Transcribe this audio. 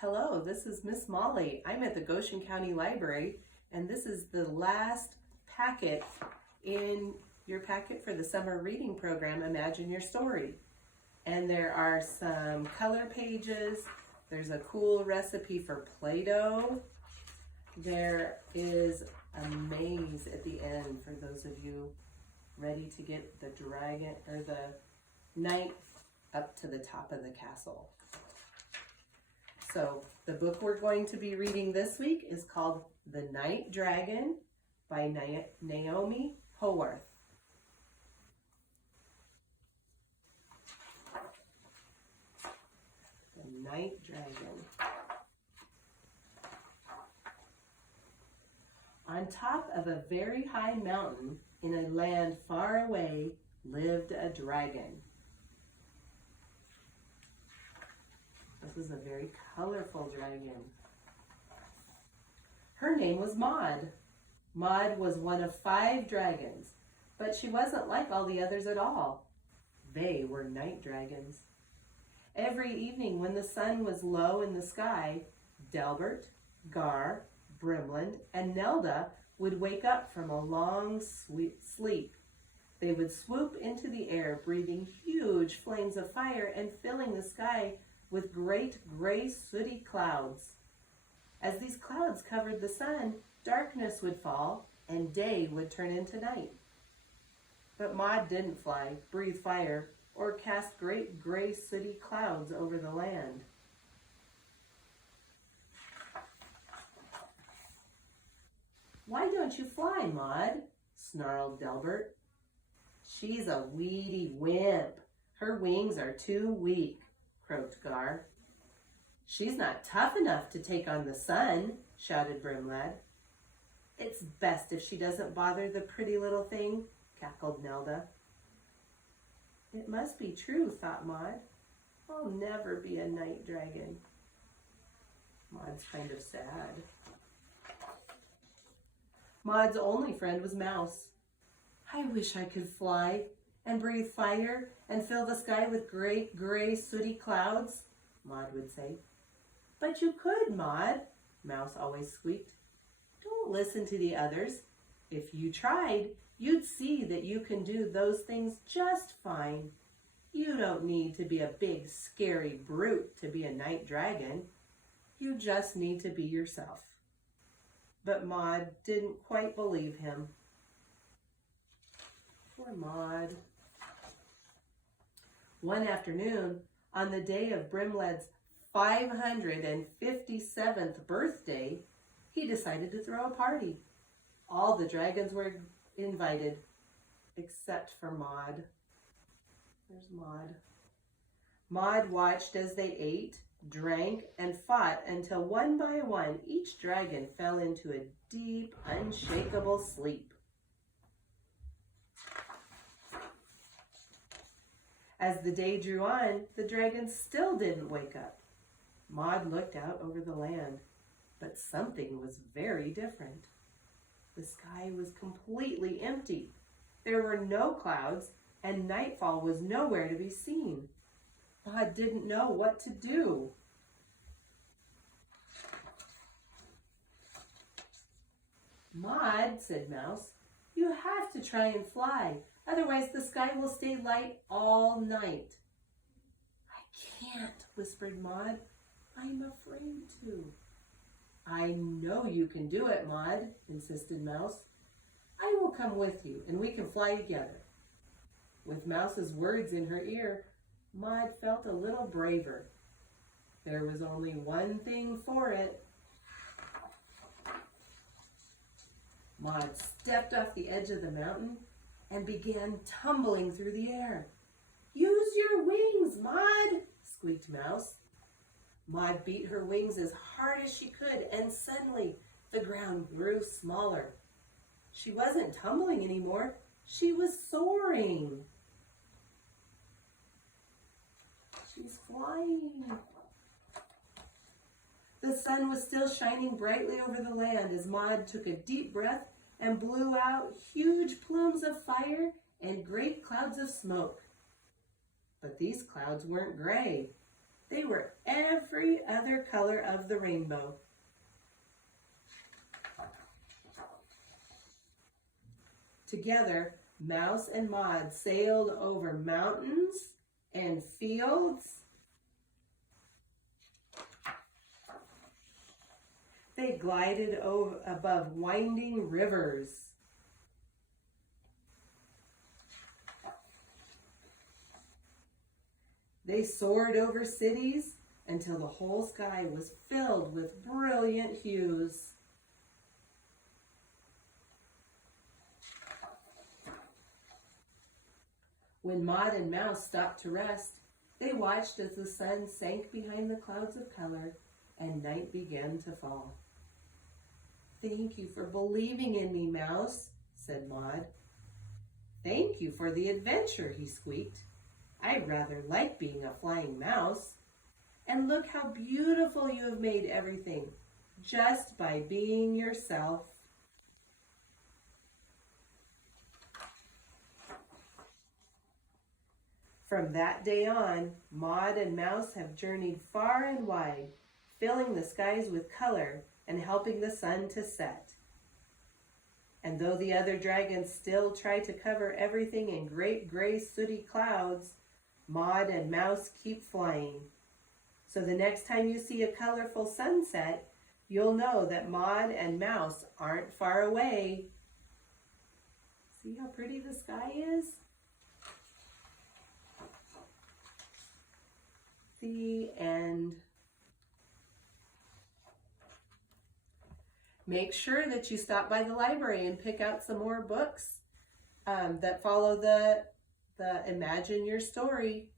Hello, this is Miss Molly. I'm at the Goshen County Library, and this is the last packet in your packet for the summer reading program, Imagine Your Story. And there are some color pages. There's a cool recipe for Play-Doh. There is a maze at the end for those of you ready to get the dragon or the knight up to the top of the castle. So the book we're going to be reading this week is called The Night Dragon by Naomi Howarth. The Night Dragon. On top of a very high mountain in a land far away lived a dragon. This is a very colorful dragon. Her name was Maud. Maud was one of 5 dragons, but she wasn't like all the others at all. They were night dragons. Every evening when the sun was low in the sky, Delbert, Gar, Brimland, and Nelda would wake up from a long sleep. They would swoop into the air, breathing huge flames of fire and filling the sky with great gray sooty clouds. As these clouds covered the sun, darkness would fall and day would turn into night. But Maud didn't fly, breathe fire, or cast great gray sooty clouds over the land. "Why don't you fly, Maud?" snarled Delbert. "She's a weedy wimp. Her wings are too weak," croaked Gar. "She's not tough enough to take on the sun," shouted Brimlad. "It's best if she doesn't bother the pretty little thing," cackled Nelda. "It must be true," thought Maud. "I'll never be a night dragon." Maud's kind of sad. Maud's only friend was Mouse. "I wish I could fly and breathe fire and fill the sky with great gray sooty clouds," Maud would say. "But you could, Maud," Mouse always squeaked. "Don't listen to the others. If you tried, you'd see that you can do those things just fine. You don't need to be a big, scary brute to be a night dragon. You just need to be yourself." But Maud didn't quite believe him. Poor Maud. One afternoon, on the day of Brimlad's 557th birthday, he decided to throw a party. All the dragons were invited, except for Maud. There's Maud. Maud watched as they ate, drank, and fought until one by one each dragon fell into a deep, unshakable sleep. As the day drew on, the dragons still didn't wake up. Maud looked out over the land, but something was very different. The sky was completely empty. There were no clouds, and nightfall was nowhere to be seen. Maud didn't know what to do. "Maud," said Mouse, "you have to try and fly. Otherwise, the sky will stay light all night." "I can't," whispered Maud. "I'm afraid to." "I know you can do it, Maud," insisted Mouse. "I will come with you, and we can fly together." With Mouse's words in her ear, Maud felt a little braver. There was only one thing for it. Maud stepped off the edge of the mountain and began tumbling through the air. "Use your wings, Maud," squeaked Mouse. Maud beat her wings as hard as she could, and suddenly the ground grew smaller. She wasn't tumbling anymore. She was soaring. She's flying. The sun was still shining brightly over the land as Maud took a deep breath and blew out huge plumes of fire and great clouds of smoke. But these clouds weren't gray. They were every other color of the rainbow. Together, Mouse and Maud sailed over mountains and fields. They glided above winding rivers. They soared over cities until the whole sky was filled with brilliant hues. When Maud and Mouse stopped to rest, they watched as the sun sank behind the clouds of color and night began to fall. "Thank you for believing in me, Mouse," said Maud. "Thank you for the adventure," he squeaked. "I rather like being a flying mouse. And look how beautiful you have made everything, just by being yourself." From that day on, Maud and Mouse have journeyed far and wide, filling the skies with color and helping the sun to set. And though the other dragons still try to cover everything in great gray sooty clouds, Maud and Mouse keep flying. So the next time you see a colorful sunset, you'll know that Maud and Mouse aren't far away. See how pretty the sky is? The end. Make sure that you stop by the library and pick out some more books that follow the Imagine Your Story